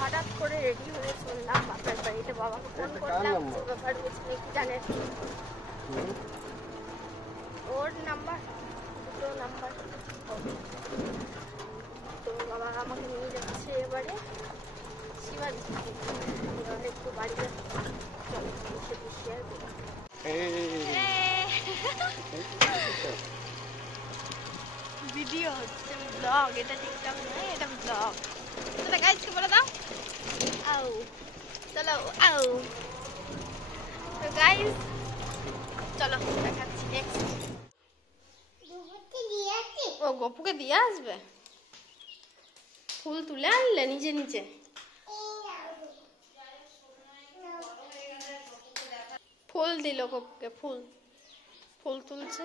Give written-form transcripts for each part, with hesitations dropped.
হঠাৎ করে রেডি হয়ে চললাম বাপের বাড়িতে। বাবাকে ফোন করলাম, ব্যাপার বুঝবে কি জানে। ওর নাম্বার, দুটো নাম্বার। তো বাবা আমাকে নিয়ে যাচ্ছে এবারে শিবাজি, একটু বাড়িতে বসে বসে আর ভিডিও হচ্ছে, ব্লগ। এটা টিকটক নয়, এটা ব্লগ। তো গাইজকে বলে দাও আউ, চলো আউ। তো গাইজ চলো দেখাচ্ছি নেক্সট। ও গপুকে দিয়ে আসবে, ফুল তুলে আনলে নিজে নিজে। ফুল দিল গপুকে, ফুল ফুল তুলছে।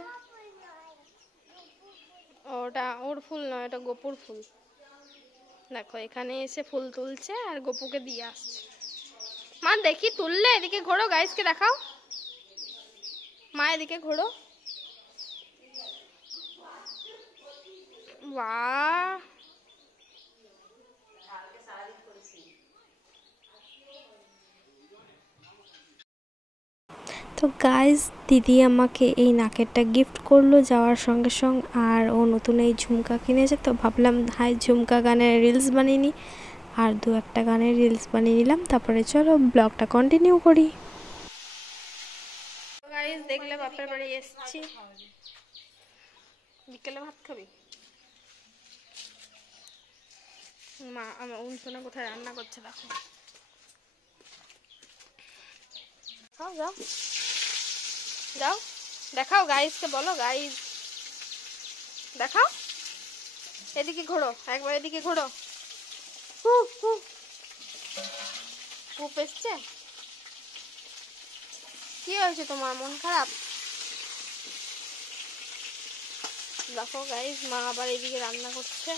ওটা ওর ফুল নয়, ওটা গপুর ফুল। দেখো এখানে এসে ফুল তুলছে আর গপুকে দিয়ে আসছে। মা দেখি তুললে, এদিকে ঘোরো, গাইসকে দেখাও। মা এদিকে ঘোরো। বাহ, তো গাইজ দিদি আমাকে এই নাকেরটা গিফট করলো যাওয়ার সঙ্গে সঙ্গে। আর ও নতুন এই ঝুমকা কিনেছে, তো ভাবলাম হাই ঝুমকা গানের রিলস বানিয়ে নিই। আর দু একটা গানের রিলস বানিয়ে নিলাম। তারপরে চলো ব্লগটা কন্টিনিউ করি। গাইস দেখলে বাপের বাড়ি এসেছি। বিকেলে ভাত খাবি? মা আমার উনসোনা কোথায় রান্না করছে দেখো। যাও যাও যাও, দেখাও গাইসকে, বলো গাইস দেখাও। এদিকে ঘোরো, একবার এদিকে ঘোরো। পুপ এসছে। কি হয়েছে তোমার, মন খারাপ? দেখো গাইস, মা আবার এদিকে রান্না করছে।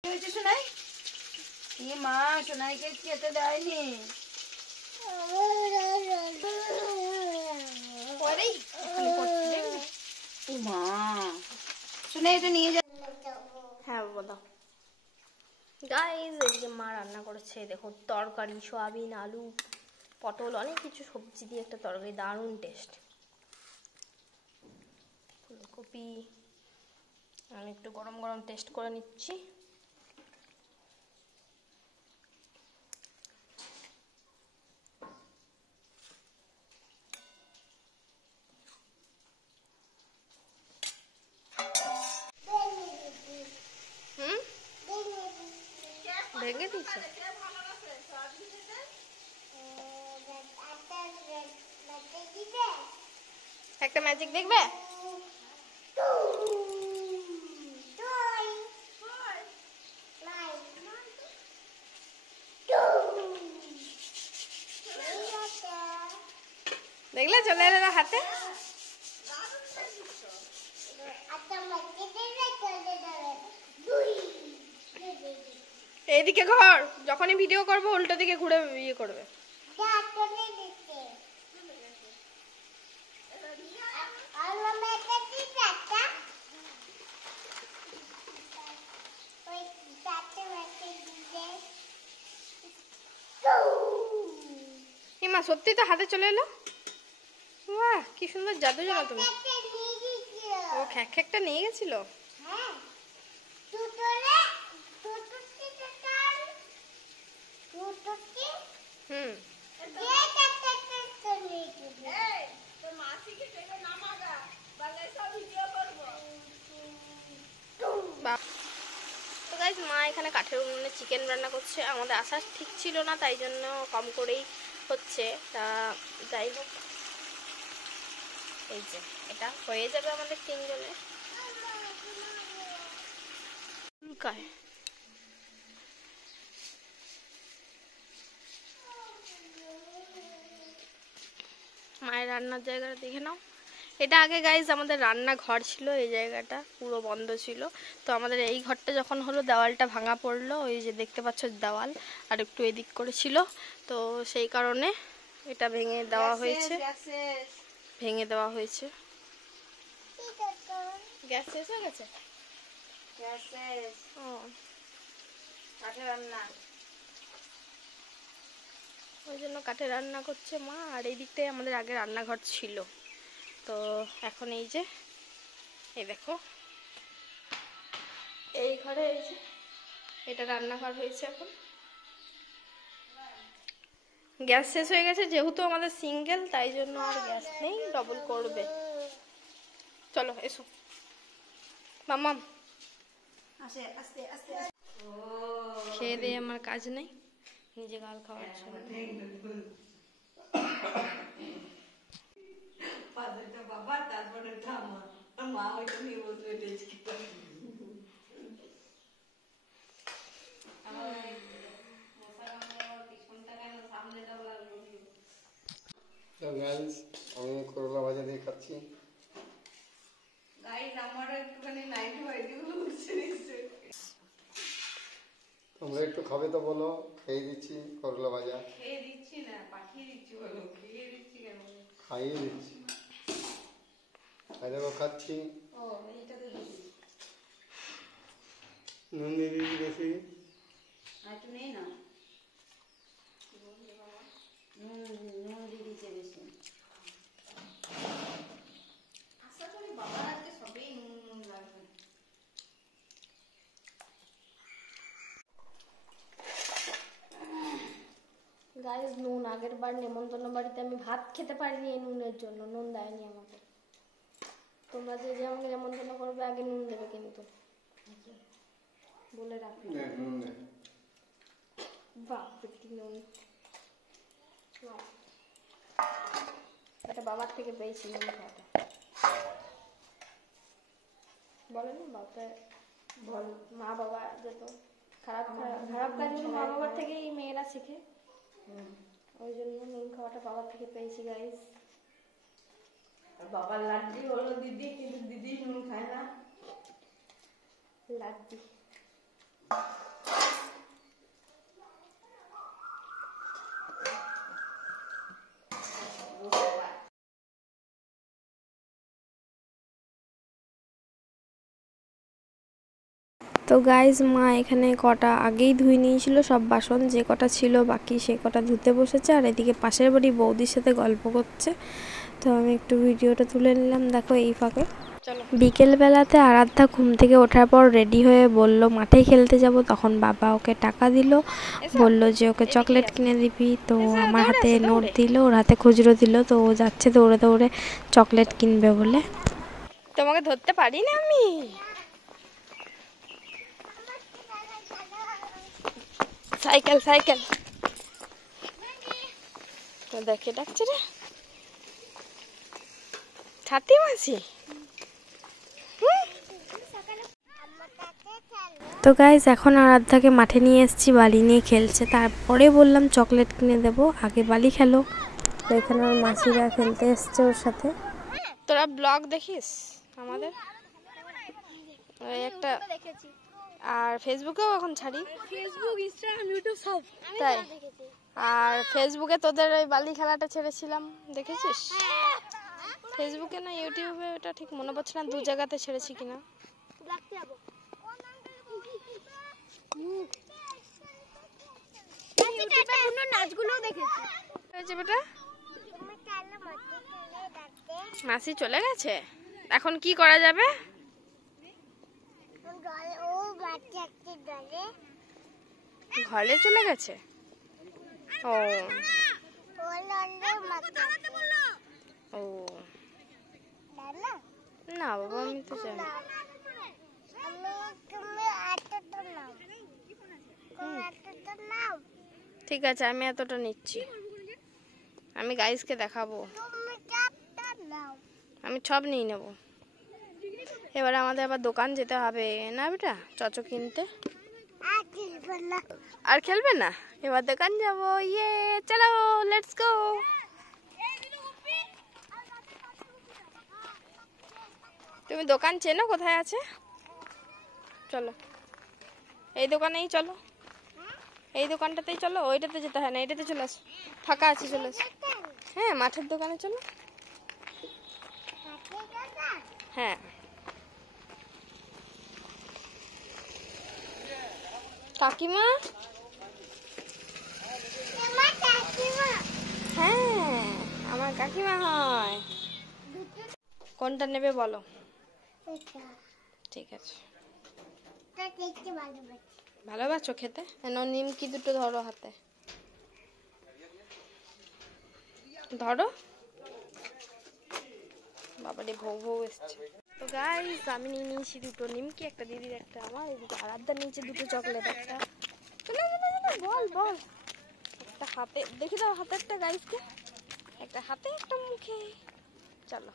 কি হয়েছে সোনাই? এ মা, সোনাইকে খেতে দেয়নি। মা সোনাই এটা নিয়ে যা। হ্যাঁ বলো গাইস, এদিকে মা রান্না করেছে। দেখো তরকারি, সয়াবিন, আলু, পটল, অনেক কিছু সবজি দিয়ে একটা তরকারি, দারুণ টেস্ট। ফুলকপি আমি একটু গরম গরম টেস্ট করে নিচ্ছি। ভেঙে দিচ্ছে। একটা ম্যাজিক দেখবে? দেখলে চলে এলো হাতে। এইদিকে ঘর, যখনই ভিডিও করবো উল্টো দিকে ঘুরে ইয়ে করবে। হিমা সত্যি তো হাতে চলে এলো। বাহ, কি সুন্দর জাদু জানো তুমি। ও খ্যাকটা নিয়ে গেছিল। হুম, তো গাইস মা এখানে কাঠের উনুনে চিকেন রান্না করছে। আমাদের আসার ঠিক ছিল না, তাই জন্য কম করেই হচ্ছে। তা যাই হোক, এই যে এটা হয়ে যাবে আমাদের তিনজনের। মায়ের রান্নার জায়গাটা দেখে নাও। এটা আগে গাইজ আমাদের রান্নাঘর ছিল, এই জায়গাটা পুরো বন্ধ ছিল। তো আমাদের এই ঘরটা যখন হলো দেওয়ালটা ভাঙা পড়লো, ওই যে দেখতে পাচ্ছ দেওয়াল আর একটু এদিক করে ছিল, তো সেই কারণে এটা ভেঙে দেওয়া হয়েছে। ভেঙে দেওয়া হয়েছে। গ্যাস শেষ হয়ে গেছে? গ্যাস শেষ। ও কাঠে রান্না, ওই জন্য কাঠে রান্না করছে মা। আর এই দিকটাই আমাদের আগে রান্নাঘর ছিল। তো এখন এই যে এই দেখো এই ঘরে এই যে এটা রান্নাঘর হয়েছে। এখন গ্যাস শেষ হয়ে গেছে, যেহেতু আমাদের সিঙ্গেল তাই জন্য আর গ্যাস নেই, ডবল করবে। চলো এসো মাম্মাম। আসে আস্তে আস্তে। খেয়ে দিয়ে আমার কাজ নেই, নিজে গাল খাওয়ার জন্য। বাবা তারপরে মা হয়তো নিয়ে বসবে টেস্ট করে। আমি করলা ভাজা দিয়ে খাচ্ছি। তোমরা একটু খাবে তো বলো, খেয়ে দিচ্ছি করলা ভাজা। খেয়ে দিচ্ছি না, পাঠিয়ে দিচ্ছি বলো। খেয়ে দিচ্ছি কেন? খাইয়ে দিচ্ছি। দেখো খাচ্ছি। ও এইটাতে দিচ্ছি। নুন দিয়ে দিচ্ছি বেশি। আর একটু নেই না, নুন দিয়ে দিচ্ছে বেশি। আশা করি বাবার আজকে সবেই নুন নুন লাগবে। গাইস নুন আগের বার নেমন্তন্ন বাড়িতে আমি ভাত খেতে পারিনি এই নুনের জন্য, নুন দেয়নি আমাকে। তোমরা যে যে আমাকে নেমন্তন্ন করবে আগে নুন দেবে কিন্তু, বলে রাখো। নুন নেই। বাপ কি নুন! নাও। এটা বাবার থেকে পেয়েছি নুন খাওয়াটা। বলে না বাবা বল, মা বাবা যেত খারাপ খারাপ কাজগুলো মা বাবার থেকেই মেয়েরা শেখে। ওই জন্য নুন খাওয়াটা বাবার থেকে পেয়েছি গাইস। আর বাবার লাড্ডি হলো দিদি, কিন্তু দিদি নুন খায় না। লাড্ডি তো গাইজ মা এখানে কটা আগেই ধুয়ে নিয়েছিল সব বাসন, যে কটা ছিল বাকি সে কটা ধুতে বসেছে। আর এদিকে পাশের বাড়ি বৌদির সাথে গল্প করছে, তো আমি একটু ভিডিওটা তুলে নিলাম। দেখো এই ফাঁকে বিকেলবেলাতে আরাধ্যা ঘুম থেকে ওঠার পর রেডি হয়ে বলল মাঠে খেলতে যাব। তখন বাবা ওকে টাকা দিল, বলল যে ওকে চকলেট কিনে দিবি। তো আমার হাতে নোট দিল, ওর হাতে খুচরো দিল। তো ও যাচ্ছে দৌড়ে দৌড়ে চকলেট কিনবে বলে। তোমাকে ধরতে পারি না আমি। সাইকেল সাইকেল দেখে ডাকছে রে ছাতি মাসি। তো গাইজ এখন আরাধ্যাকে মাঠে নিয়ে এসেছি, বালি নিয়ে খেলছে। তারপরে বললাম চকলেট কিনে দেবো, আগে বালি খেলো। তো এখানে ওর মাসিরা খেলতে এসছে ওর সাথে। তোরা ব্লগ দেখিস আমাদের? ওই একটা আর ফেসবুকেও এখন ছাড়ি, ফেসবুক ইনস্টাগ্রাম ইউটিউব সব তাই। আর ফেসবুকে তোদের ওই বালি খেলাটা ছেড়েছিলাম, দেখেছিস? ফেসবুকে না ইউটিউবে, ওটা ঠিক মনে পড়ছে না, দু জায়গাতে ছেড়েছি কিনা। মাসি চলে গেছে, এখন কি করা যাবে? ঘরে চলে গেছে। ও ও না বাবা, আমি তো জানি। ঠিক আছে, আমি এতটা নিচ্ছি, আমি গাইসকে দেখাবো। আমি সব নিয়ে নেব। এবারে আমাদের আবার দোকান যেতে হবে না বেটা, চচো কিনতে। আর খেলবে না, এবার দোকান যাবো। ইয়ে চলো লেটস গো। তুমি দোকান চেনো কোথায় আছে? চলো এই দোকানেই চলো, এই দোকানটাতেই চলো, ওইটাতে যেতে হয় না, এইটাতে চলে আসো, ফাঁকা আছে, চলে আসো। হ্যাঁ মাঠের দোকানে চলো। হ্যাঁ কাকিমা, হ্যাঁ আমার কাকিমা হয়। কোনটা নেবে বলো? ঠিক আছে। ভালোবাসো খেতে? নিমকি দুটো ধরো হাতে, ধরো। বাবারে ভৌ ভৌ এসছে। তো গাইস আমি নিয়ে নিয়েছি দুটো নিমকি, একটা দিদির একটা আমার, এদিকে আরাধ্যার নিচে দুটো চকলেট, একটা বল বল, একটা হাতে, দেখি দাও হাতেরটা গাইসকে, একটা হাতে একটা মুখে। চলো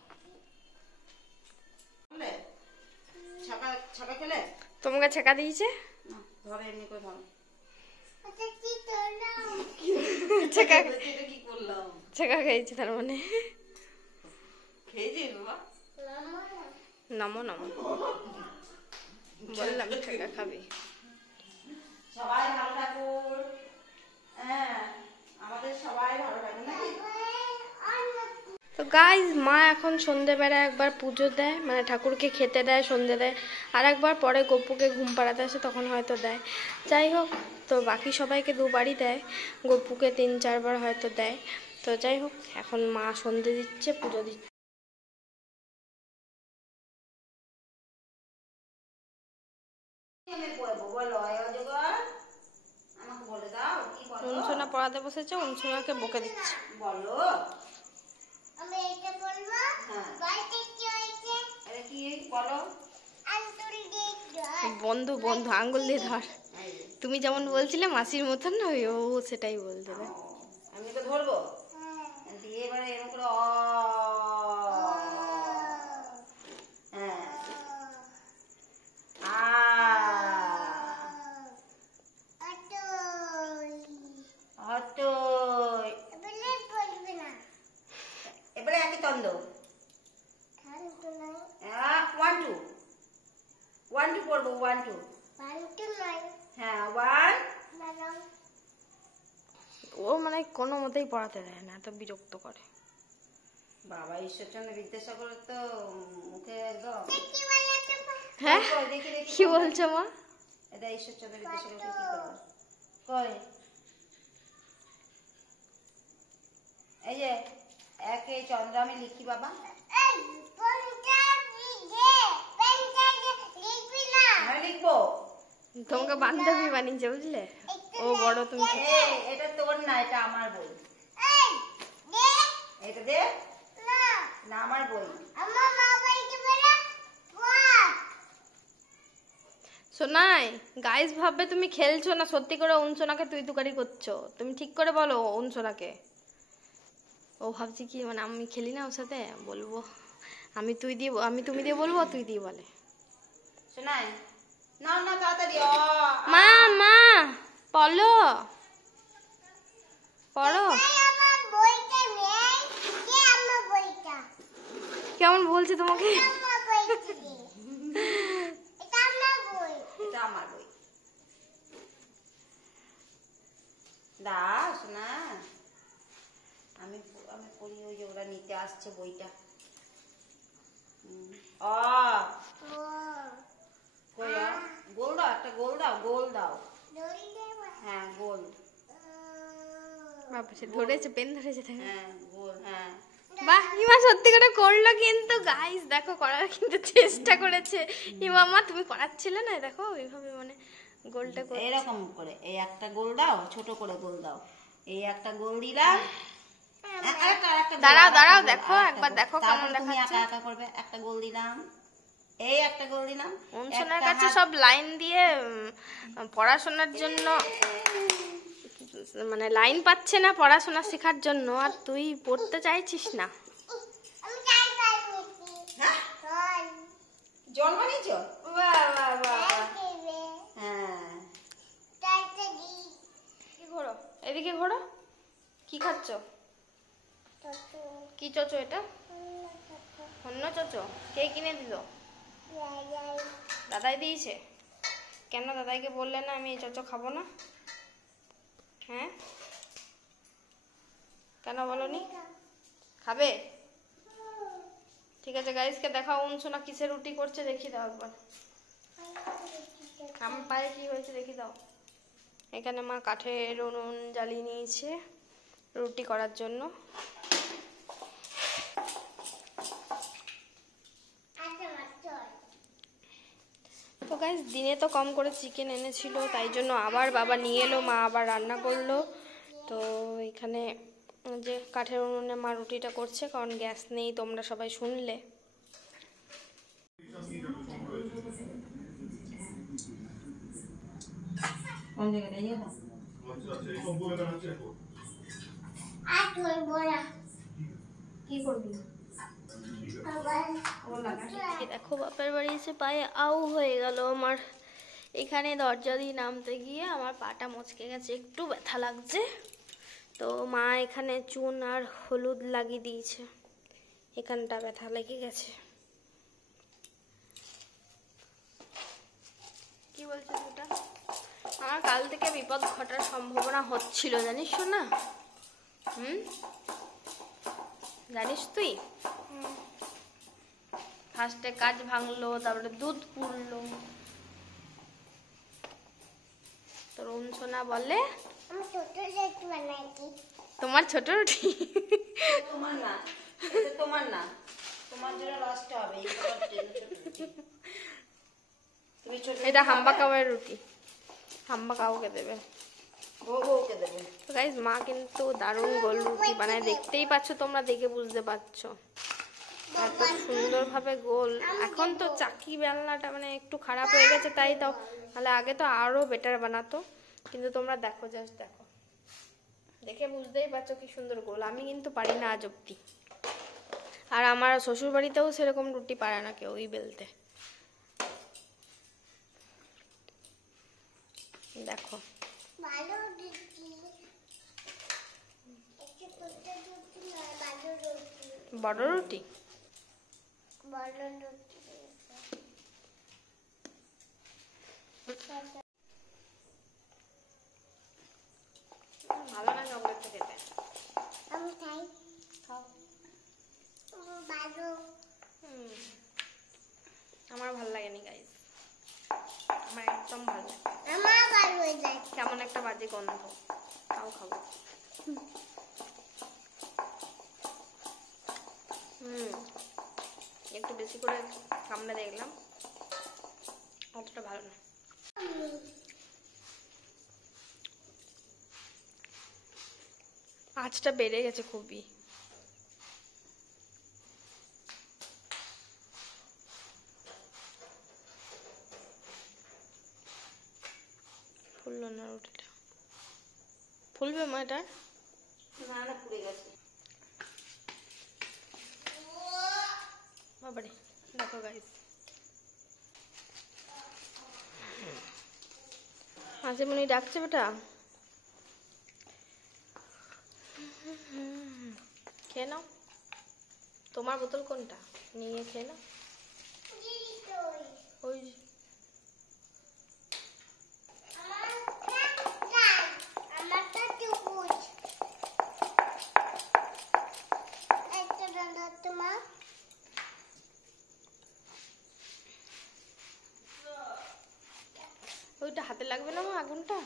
তোমাকে ছেঁকা দিয়েছে, ছেঁকা খেয়েছি তার মানে। নমো নমো বললাম ছেঁকা খাবি। সবাই ভালো থাকুন, হ্যাঁ আমাদের সবাই ভালো থাকুন নাকি। তো গাইজ মা এখন সন্ধেবেলা একবার পুজো দেয়, মানে ঠাকুরকে খেতে দেয়, সন্ধে দেয়, আর একবার পরে গপুকে ঘুম পাড়াতে আসে তখন হয়তো দেয়। যাই হোক, তো বাকি সবাইকে দুবারই দেয়, গপুকে 3-4 বার হয়তো দেয়। তো যাই হোক, এখন মা সন্ধে দিচ্ছে, পুজো দিচ্ছে। উনসোনা পড়াতে বসেছে, উনসোনাকে বকে দিচ্ছে। বলো আমি এটা বলবো, বাইরে কি হয়েছে, আরে কি বলো, আঙ্গুল দিয়ে ধর, বন্ধু বন্ধু আঙ্গুল দিয়ে ধর, তুমি যেমন বলছিলে মাসির মতন না, ও সেটাই বলতে। আমি তো ধরবো, দিয়ে এবারে এরকম করে এবারে একই তন্দ, 1 2 পড়বো, 1 2 হ্যাঁ 1। ও মানে কোনো মতেই পড়াতে দেয় না, এত বিরক্ত করে। বাবা ঈশ্বরচন্দ্র বিদ্যাসাগরের তো মুখে একদম। হ্যাঁ দেখি দেখি কি বলছো মা? এটা ঈশ্বরচন্দ্র বিদ্যাসাগর কি করবে, কই এই যে একে চন্দ্র আমি লিখি বাবা, লিখবো। তোমাকে বান্ধবী বানিয়েছে বুঝলে, ও বড় তুমি। এটা তোর না, এটা আমার বই, এটা দে না, আমার বই। শোনাই গাইস ভাববে তুমি খেলছো না, সত্যি করে উনসোনাকে তুই তুকারি করছো। তুমি ঠিক করে বলো উনসোনাকে, ও ভাবছি কি মানে আমি খেলি না ওর সাথে, বলবো আমি তুই দিয়ে, আমি তুমি দিয়ে বলবো, তুই দিয়ে বলে। শোনাই না না তাড়াতাড়ি, মা মা পড়ো পড়ো। কেমন বলছে তোমাকে? এটা আমার বই, দাস না আমি আমি পড়ি, ওই যে ওরা নিতে আসছে বইটা। গোল দাও, একটা গোল দাও, গোল দাও, হ্যাঁ গোল, বাবা ধরেছে, পেন ধরেছে, হ্যাঁ গোল, হ্যাঁ বাহ ইমা সত্যি করে করলো কিন্তু গাইস, দেখো করার কিন্তু চেষ্টা করেছে ইমামা, তুমি করাচ্ছিলে না, দেখো এইভাবে মানে গোলটা করে এরকম করে, এই একটা গোল দাও, ছোট করে গোল দাও, এই একটা গোল দিলাম, দাঁড়াও দাঁড়াও দেখো একবার, দেখো কেমন তুমি দেখাচ্ছে। একা একা করবে, একটা গোল দিলাম, এই একটা গোল দিলাম। উনসোনার কাছে সব লাইন দিয়ে পড়াশোনার জন্য, মানে লাইন পাচ্ছে না পড়াশোনা শেখার জন্য, আর তুই পড়তে চাইছিস না। জল বানিয়েছো, হ্যাঁ ঘোরো এদিকে ঘোরো, কি খাচ্ছ? কি চচো এটা? অন্য চচো কে কিনে দিল? দাদাই দিয়েছে? কেন দাদাইকে বললে না আমি এই চচো খাবো না? হ্যাঁ, কেন বলনি? খাবে? ঠিক আছে গাইসকে দেখাও উনসোনা কিসে রুটি করছে, দেখি দাও একবার। আমার পায়ে কি হয়েছে দেখি দাও। এখানে মা কাঠের উনুন জ্বালিয়ে নিয়েছে রুটি করার জন্য। তো গাইস দিনে তো কম করে চিকেন এনেছিল, তাই জন্য আবার বাবা নিয়ে এলো, মা আবার রান্না করলো। তো এখানে যে কাঠের উনুনে মা রুটিটা করছে, কারণ গ্যাস নেই, তোমরা সবাই শুনলে। কি করবি? দেখো বাপের বাড়ি এসে পায়ে আউ হয়ে গেল আমার। এখানে দরজা দিয়ে নামতে গিয়ে আমার পাটা মচকে গেছে, একটু ব্যথা লাগছে। তো মা এখানে চুন আর হলুদ লাগিয়ে দিয়েছে, এখানটা ব্যথা লেগে গেছে। কি বলছিস এটা? আমার কাল থেকে বিপদ ঘটার সম্ভাবনা হচ্ছিল, জানিস না? জানিস তুই? ফার্স্টে কাজ ভাঙলো, তারপরে দুধ পুড়লো। তোর সোনা বলে তোমার ছোট রুটি। তোমার না, তোমার না, তোমার জন্য নষ্ট হবে। এটা হাম্বা কাওয়ের রুটি, হাম্বা কাউকে দেবে, বউকে দেবে। তো গাইস মা কিন্তু দারুণ গোল রুটি বানায়, দেখতেই পাচ্ছ তোমরা, দেখে বুঝতে পারছো এত সুন্দরভাবে গোল। এখন তো চাকি বেলনাটা মানে একটু খারাপ হয়ে গেছে, তাই তো, তাহলে আগে তো আরো বেটার বানাতো। কিন্তু তোমরা দেখো, জাস্ট দেখো, দেখে বুঝতেই পারছো কি সুন্দর গোল। আমি কিন্তু পারি না আজ অব্দি, আর আমার শ্বশুর বাড়িতেও সেরকম রুটি পারে না কেউই বেলতে। দেখো বড় রুটি, ভালো না চকলেটটা খেতে? আমি খাই। ভালো। আমার ভালো লাগেনি গাইস, আমার একদম ভালো লাগে। আমার ভালো লাগে। কেমন একটা বাজে গন্ধ, তাও খাবো। একটু বেশি করে কামড়ে দেখলাম, অতটা ভালো না। আঁচটা বেড়ে গেছে খুবই। ফুললো না রুটিটা, ফুলবে মা এটা? না না, পুড়ে গেছে। বাবারে দেখো গাইস, মাঝেমণি ডাকছে বেটা, খেয়ে নাও। তোমার বোতল কোনটা? নিয়ে খেয়ে নাও। ওই ওইটা হাতে লাগবে না মা, আগুনটা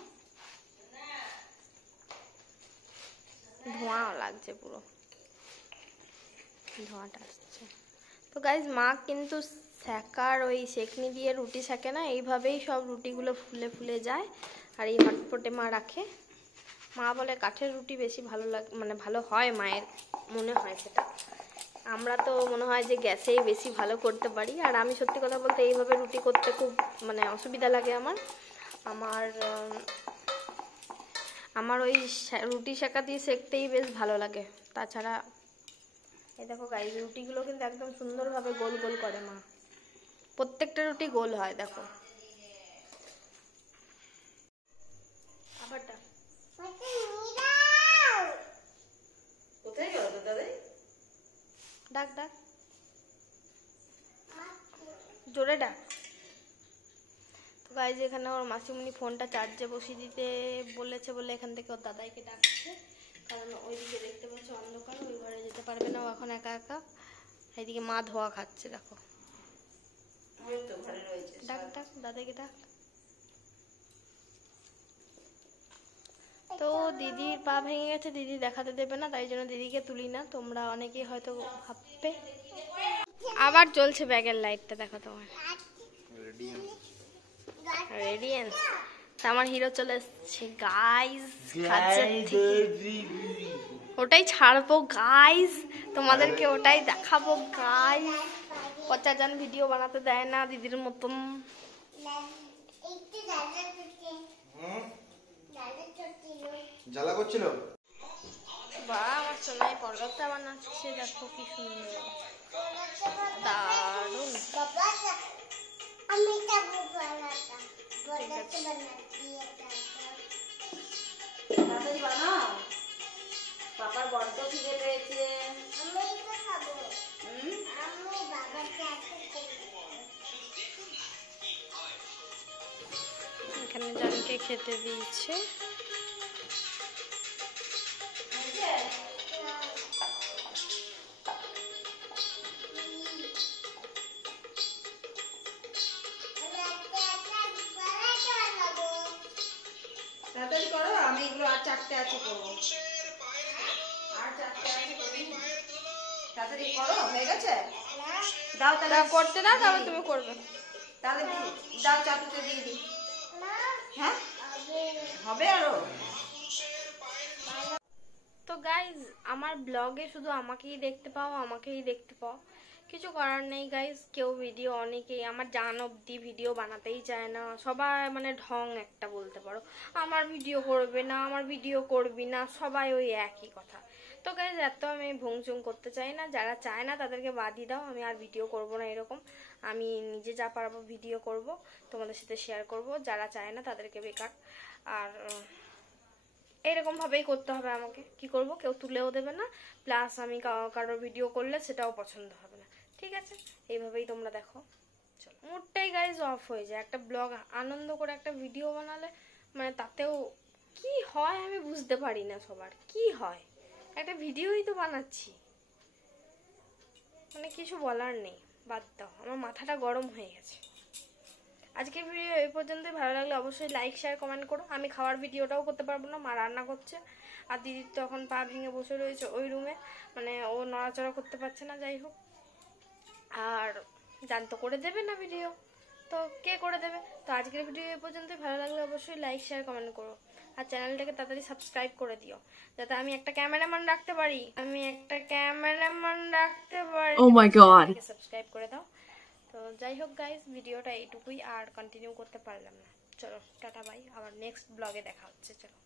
ধোঁয়া লাগছে, পুরো ধোঁয়াটা আসছে। তো গাইজ মা কিন্তু সেকার ওই সেকনি দিয়ে রুটি সেকে না, এইভাবেই সব রুটিগুলো ফুলে ফুলে যায়, আর এই হটপটে মা রাখে। মা বলে কাঠের রুটি বেশি ভালো লাগে, মানে ভালো হয়, মায়ের মনে হয় সেটা। আমরা তো মনে হয় যে গ্যাসেই বেশি ভালো করতে পারি, আর আমি সত্যি কথা বলতে এইভাবে রুটি করতে খুব মানে অসুবিধা লাগে আমার। আমার ওই রুটি সেকা দিয়ে সেকতেই বেশ ভালো লাগে। তাছাড়া এই দেখো গাইস, রুটিগুলো কিন্তু একদম সুন্দরভাবে গোল গোল করে মা, প্রত্যেকটা রুটি গোল হয়। দেখো আবারটা কোথায় গেল তো দাদাই? ডাক ডাক, জোরে ডাক। তো গাইজ এখানে ওর মাসিমণি ফোনটা চার্জে বসিয়ে দিতে বলেছে বলে এখান থেকে ওর দাদাইকে ডাকছে, কারণ ওইদিকে দেখতে পাচ্ছ অন্ধকার, ওই ঘরে যেতে পারবে না ও এখন একা একা। এইদিকে মা ধোয়া খাচ্ছে দেখো। ওই তো ঘরে রয়েছে। ডাক ডাক দাদাইকে ডাক। তো দিদির পা ভেঙে গেছে, দিদি দেখাতে দেবে না, তাই জন্য দিদিকে তুলি না। তোমরা অনেকেই হয়তো ভাববে। আবার জ্বলছে ব্যাগের লাইটটা, দেখো তোমার রেডিয়েন্স। আমার হিরো চলে এসছে গাইস কাছের থেকে। ওটাই ছাড়বো গাইস, তোমাদেরকে ওটাই দেখাবো গাইস। পচা জান ভিডিও বানাতে দেয় না দিদির মতন। একটু দাদা করতে দাদা করছিল জ্বালা করছিল। বা আমার সোনাই পর্বতটা বানাচ্ছে, দেখো কি সুন্দর দারুণ। বাবা আমি এটা বানাতা বড়টা বানাচ্ছি এটা। তাড়াতাড়ি বানাও, পাপার বড্ড খিদে পেয়েছে। আমি এটা খাবো। হুম? আমি বাবাকে আসতে এখানে জানকে খেতে দিয়েছে। তাড়াতাড়ি করো, আমি এগুলো আর 4টে আছে করবো। আর 4টে আছে করবো। তাড়াতাড়ি করো, হয়ে গেছে? দাও তাহলে তা করতে দাও, তারপর তুমি করবে। তাহলে দাও চাটুতে দিয়ে দিই। হ্যাঁ হবে আরো। তো গাইজ আমার ব্লগে শুধু আমাকেই দেখতে পাও, আমাকেই দেখতে পাও, কিছু করার নেই গাইজ। কেউ ভিডিও, অনেকেই আমার জান অব্দি ভিডিও বানাতেই চায় না, সবাই মানে ঢং একটা বলতে পারো, আমার ভিডিও করবে না, আমার ভিডিও করবি না, সবাই ওই একই কথা। তো গাইজ এত আমি ভংচুং করতে চাই না, যারা চায় না তাদেরকে বাদই দাও, আমি আর ভিডিও করব না এরকম। আমি নিজে যা পারবো ভিডিও করব, তোমাদের সাথে শেয়ার করব, যারা চায় না তাদেরকে বেকার। আর এরকম ভাবেই করতে হবে আমাকে, কি করব, কেউ তুলেও দেবে না, প্লাস আমি কারোর ভিডিও করলে সেটাও পছন্দ হবে না, ঠিক আছে? এইভাবেই তোমরা দেখো। চলো, মুডটাই গাইজ অফ হয়ে যায়। একটা ব্লগ আনন্দ করে একটা ভিডিও বানালে মানে তাতেও কি হয় আমি বুঝতে পারি না, সবার কি হয়। একটা ভিডিওই তো বানাচ্ছি, মানে কিছু বলার নেই, বাদ দাও, আমার মাথাটা গরম হয়ে গেছে। আজকের ভিডিও এই পর্যন্তই। ভালো লাগলে অবশ্যই লাইক শেয়ার কমেন্ট করো। আমি খাওয়ার ভিডিওটাও করতে পারবো না, মা রান্না করছে, আর দিদির তো এখন পা ভেঙে বসে রয়েছে ওই রুমে, মানে ও নড়াচড়া করতে পারছে না, যাই হোক। আর জান তো করে দেবে না ভিডিও, তো কে করে দেবে? তো আজকের ভিডিও এই পর্যন্তই। ভালো লাগলে অবশ্যই লাইক শেয়ার কমেন্ট করো, আর চ্যানেলটাকে তাড়াতাড়ি সাবস্ক্রাইব করে দিও, যাতে আমি একটা ক্যামেরাম্যান রাখতে পারি। Oh my god, সাবস্ক্রাইব করে দাও। তো যাই হোক গাইস, ভিডিওটা এইটুকুই, আর কন্টিনিউ করতে পারলাম না। চলো টাটা বাই, আবার নেক্সট ব্লগে দেখা হচ্ছে। চলো।